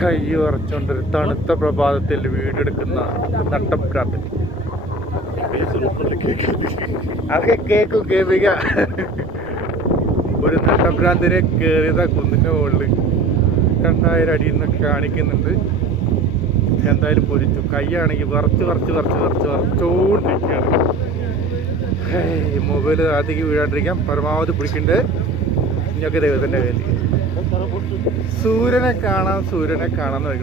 കൈ ഉറച്ചുകൊണ്ടൊരു തണുത്ത പ്രഭാതത്തിൽ വീടെടുക്കുന്ന നട്ടപ്രാന്തൻ. അതൊക്കെ കേക്കും കേൾപ്പിക്ക. ഒരു നട്ടപ്രാന്തിനെ കയറിയതാ കുന്നിൻ്റെ മുകളിൽ 2000 അടിയിൽ നിന്ന് കാണിക്കുന്നുണ്ട്. എന്തായാലും പൊരിച്ചു. കൈയാണെങ്കിൽ വറച്ചോണ്ടിരിക്കുകയാണ്. മൊബൈൽ ആദ്യക്ക് വീഴാണ്ടിരിക്കാൻ പരമാവധി പിടിക്കണ്ടേ. ഇങ്ങൊക്കെ ദൈവത്തിൻ്റെ കയ്യിൽ. സൂര്യനെ കാണാൻ നോക്കണം.